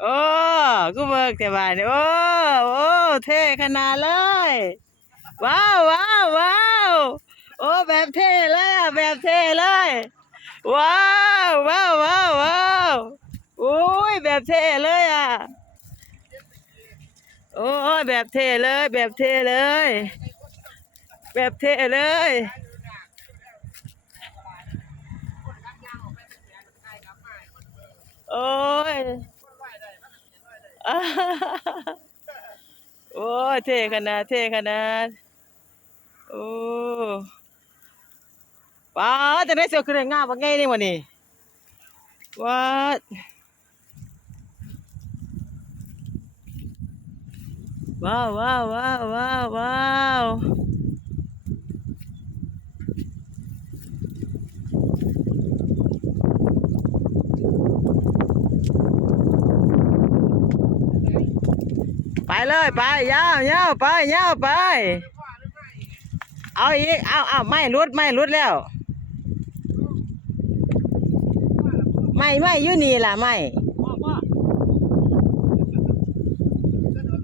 โอ้กูเบิกแต่บ้านนี่โอ้โอ้เท่ขนาดเลยว้าวว้าวว้าวโอ้แบบเท่เลยอ่ะแบบเท่เลยว้าวว้าวว้าวว้าวโอ้ยแบบเท่เลยอ่ะโอ้ยแบบเท่เลยแบบเท่เลยแบบเท่เลยโอ้ยโอ้ยเท่ขนาดเท่ขนาดโอ้ป้าจะได้เสียวขึ้นได้งามว่าไงนี่วันนี้ว้าว้าวว้าวว้าวว้าวว้าวไปเลยไปยาวยาวไปยาวไปเอาอีกเอาไม่รุดไม่รุดแล้วไม่อยู่นี่ล่ะไม่